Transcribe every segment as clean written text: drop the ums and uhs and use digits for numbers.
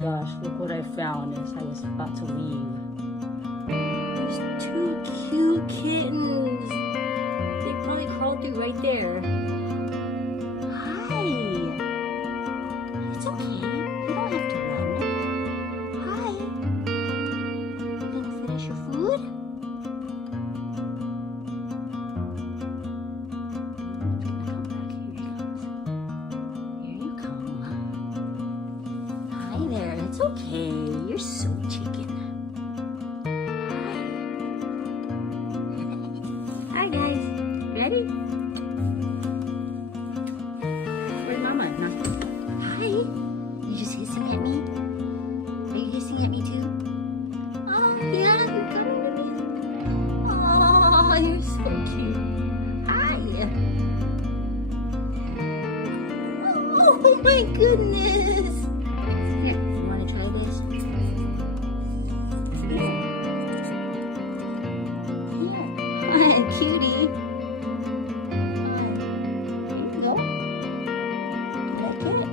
Gosh, look what I found as I was about to leave. There's two cute kittens. They probably crawled through right there. Hi. It's okay. You don't have to run. Hi. You gonna finish your food? There, it's okay. You're so chicken. Hi. Hi guys. Ready? Where's Mama? Hi. You just hissing at me? Are you hissing at me too? Oh yeah, you're coming to me. Oh, you're so cute. Hi. Oh my goodness. Cutie. Here you go. Like it.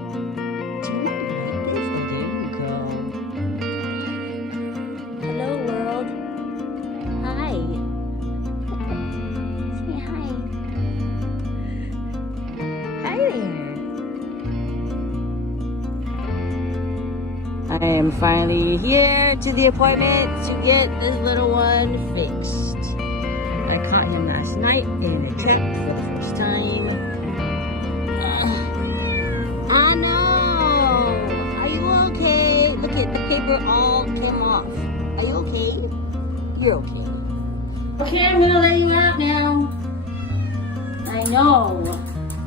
There you go. Hello, world. Hi. Say hi. Hi there. I am finally here to the appointment to get this little one fixed. I caught him last night in a trap for the first time. Oh no! Are you okay? Look at the paper all came off. Are you okay? You're okay. Okay, I'm gonna let you out now. I know.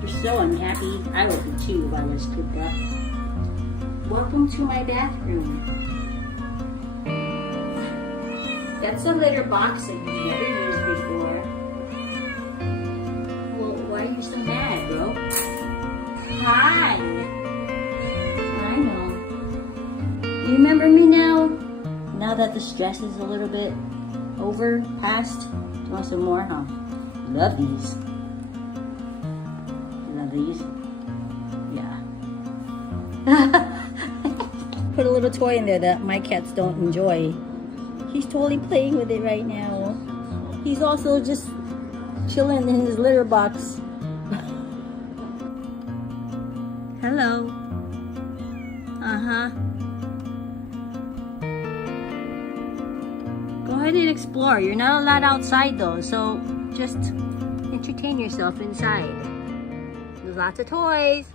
You're so unhappy. I would be too if I was cooped up. Welcome to my bathroom. That's a litter box that you've never used before. Well, why are you so mad, bro? Hi. I know. You remember me now? Now that the stress is a little bit over, past? You want some more, huh? Love these. Love these? Yeah. Put a little toy in there that my cats don't enjoy. He's totally playing with it right now. He's also just chilling in his litter box. Hello. Uh-huh. Go ahead and explore. You're not allowed outside though, so just entertain yourself inside. There's lots of toys.